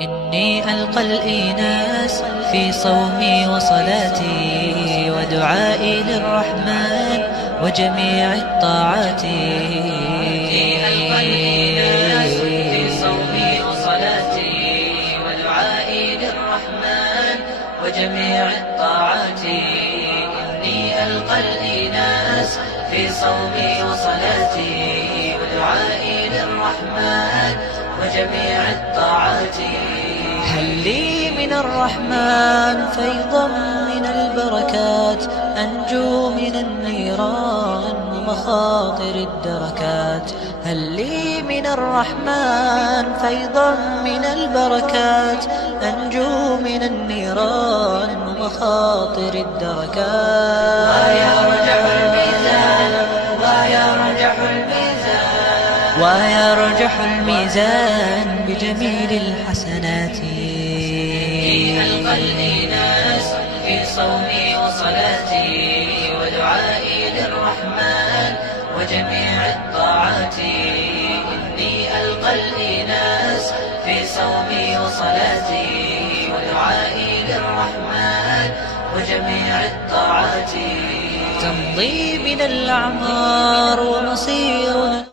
إني ألقى الإيناس في صومي وصلاتي ودعائي للرحمن وجميع الطاعات. إني ألقى الإيناس في صومي وصلاتي ودعائي للرحمن وجميع الطاعات. إني ألقى الإيناس في صومي وصلاتي ودعائي للرحمن وجميع الطاعات. هل لي من الرحمن فيضا من البركات أنجو من النيران ومخاطر الدركات. هل لي من الرحمن فيضا من البركات أنجو من النيران ومخاطر الدركات. ويرجح الميزان ويرجح الميزان بجميل الحسنات. إني ألقى الإيناس في صومي وصلاتي ودعائي للرحمن وجميع الطاعات. إني ألقى الإيناس في صومي وصلاتي ودعائي للرحمن وجميع الطاعات. تمضي بنا الأعمار ومصيرنا